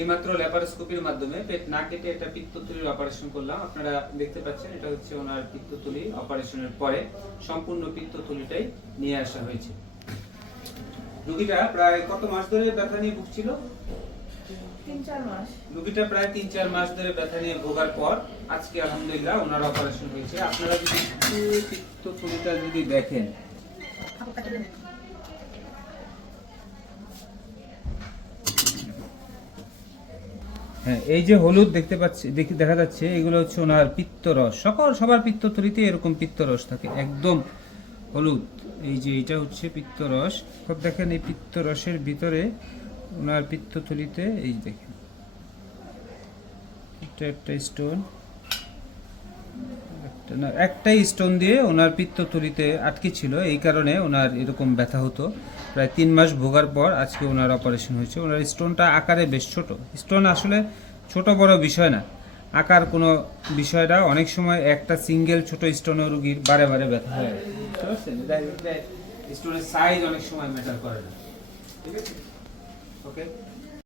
এইমাত্র ল্যাপারোস্কোপির মাধ্যমে পেট না কেটে একটা পিত্তথলির অপারেশন করলাম। আপনারা দেখতে পাচ্ছেন এটা হচ্ছে ওনার পিত্তথলি। অপারেশনের পরে সম্পূর্ণ পিত্তথলিটাই নিয়ে আসা হয়েছে। রোগীটা প্রায় কত মাস ধরে ব্যথা নিয়ে ভুগছিল? 3-4 মাস। রোগীটা প্রায় 3-4 মাস ধরে ব্যথা নিয়ে ভোগার পর আজকে আলহামদুলিল্লাহ ওনার অপারেশন হয়েছে। আপনারা যদি পিত্তথলিটা যদি দেখেন, হ্যাঁ, এই যে হলুদ দেখতে পাচ্ছি, দেখা যাচ্ছে এগুলো হচ্ছে ওনার পিত্তরস। সবার পিত্তথলিতে এরকম পিত্তরস থাকে, একদম হলুদ। এই যে এটা হচ্ছে পিত্তরস। দেখেন এই পিত্তরসের ভিতরে ওনার পিত্তথলিতে এই দেখেন এটা একটা স্টোন, একটাই স্টোন দিয়ে ওনার পিত্তথলিতে আটকে ছিল, এই কারণে ওনার এরকম ব্যথা হতো। প্রায় 3 মাস ভোগার পর আজকে ওনার অপারেশন হয়েছে। ওনার স্টোনটা আকারে বেশ ছোট। স্টোন আসলে ছোট বড় বিষয় না, আকার কোনো বিষয় না। অনেক সময় একটা সিঙ্গেল ছোট স্টোন রোগীর বারে বারে ব্যথা হয়, বুঝতে পারছেন? স্টোনের সাইজ অনেক সময় ম্যাটার করে না। ঠিক আছে, ওকে।